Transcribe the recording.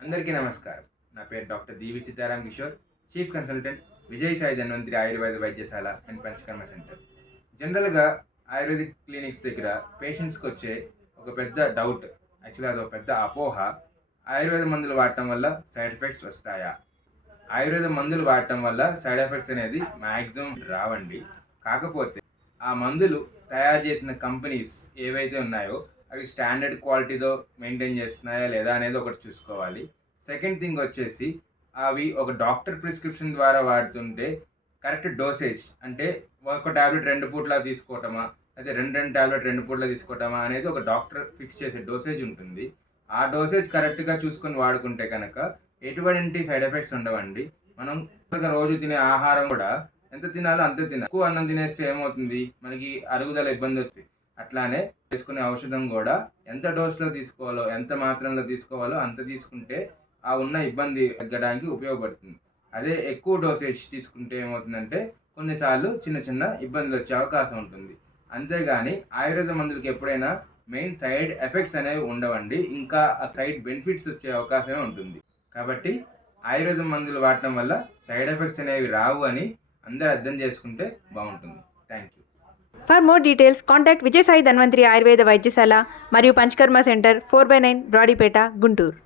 అందరికీ నమస్కారం. నా పేరు doctor Deevi Sitaram Kishore chief consultant Vijay Sai Dhanvantari Ayurveda వైద్యశాల అండ్ పంచకర్మ సెంటర్. జనరల్గా ఆయుర్వేదిక్ క్లినిక్స్ దగ్గర పేషెంట్స్కి వచ్చే ఒక పెద్ద డౌట్ యాక్చువల్లీ అదొక పెద్ద అపోహ ఆయుర్వేద మందులు వాడటం వల్ల సైడ్ ఎఫెక్ట్స్ వస్తాయా? ఆయుర్వేద మందులు వాడటం వల్ల సైడ్ ఎఫెక్ట్స్ అనేది మ్యాక్సిమం రావండి. కాకపోతే ఆ మందులు తయారు చేసిన కంపెనీస్ ఏవైతే ఉన్నాయో అవి స్టాండర్డ్ క్వాలిటీతో మెయింటైన్ చేస్తున్నాయా లేదా అనేది ఒకటి చూసుకోవాలి. సెకండ్ థింగ్ వచ్చేసి అవి ఒక డాక్టర్ ప్రిస్క్రిప్షన్ ద్వారా వాడుతుంటే కరెక్ట్ డోసేజ్ అంటే ఒక టాబ్లెట్ రెండు పూట్ల తీసుకోవటమా అయితే రెండు రెండు టాబ్లెట్ రెండు పూట్ల తీసుకోవటమా అనేది ఒక డాక్టర్ ఫిక్స్ చేసే డోసేజ్ ఉంటుంది. ఆ డోసేజ్ కరెక్ట్గా చూసుకొని వాడుకుంటే కనుక ఎటువంటి సైడ్ ఎఫెక్ట్స్ ఉండవండి. మనం రోజు తినే ఆహారం కూడా ఎంత తినాలో అంతే తినాలి. ఎక్కువ అన్నం తినేస్తే ఏమవుతుంది? మనకి అరుగుదల ఇబ్బంది వస్తుంది. అట్లానే తీసుకునే ఔషధం కూడా ఎంత డోస్లో తీసుకోవాలో ఎంత మాత్రంలో తీసుకోవాలో అంత తీసుకుంటే ఆ ఉన్న ఇబ్బంది తగ్గడానికి ఉపయోగపడుతుంది. అదే ఎక్కువ డోసేజ్ తీసుకుంటే ఏమవుతుందంటే కొన్నిసార్లు చిన్న చిన్న ఇబ్బందులు వచ్చే అవకాశం ఉంటుంది. అంతేగాని ఆయుర్వేద మందులకి ఎప్పుడైనా మెయిన్ సైడ్ ఎఫెక్ట్స్ అనేవి ఉండవండి. ఇంకా ఆ సైడ్ బెనిఫిట్స్ వచ్చే అవకాశమే ఉంటుంది. కాబట్టి ఆయుర్వేద మందులు వాడటం వల్ల సైడ్ ఎఫెక్ట్స్ అనేవి రావు అని అందరూ అర్థం చేసుకుంటే బాగుంటుంది. Thank you for more details contact Vijayasai Dhanvantari Ayurveda Vaidyasala మరియు Panchakarma centre four by nine Brodipet Guntur.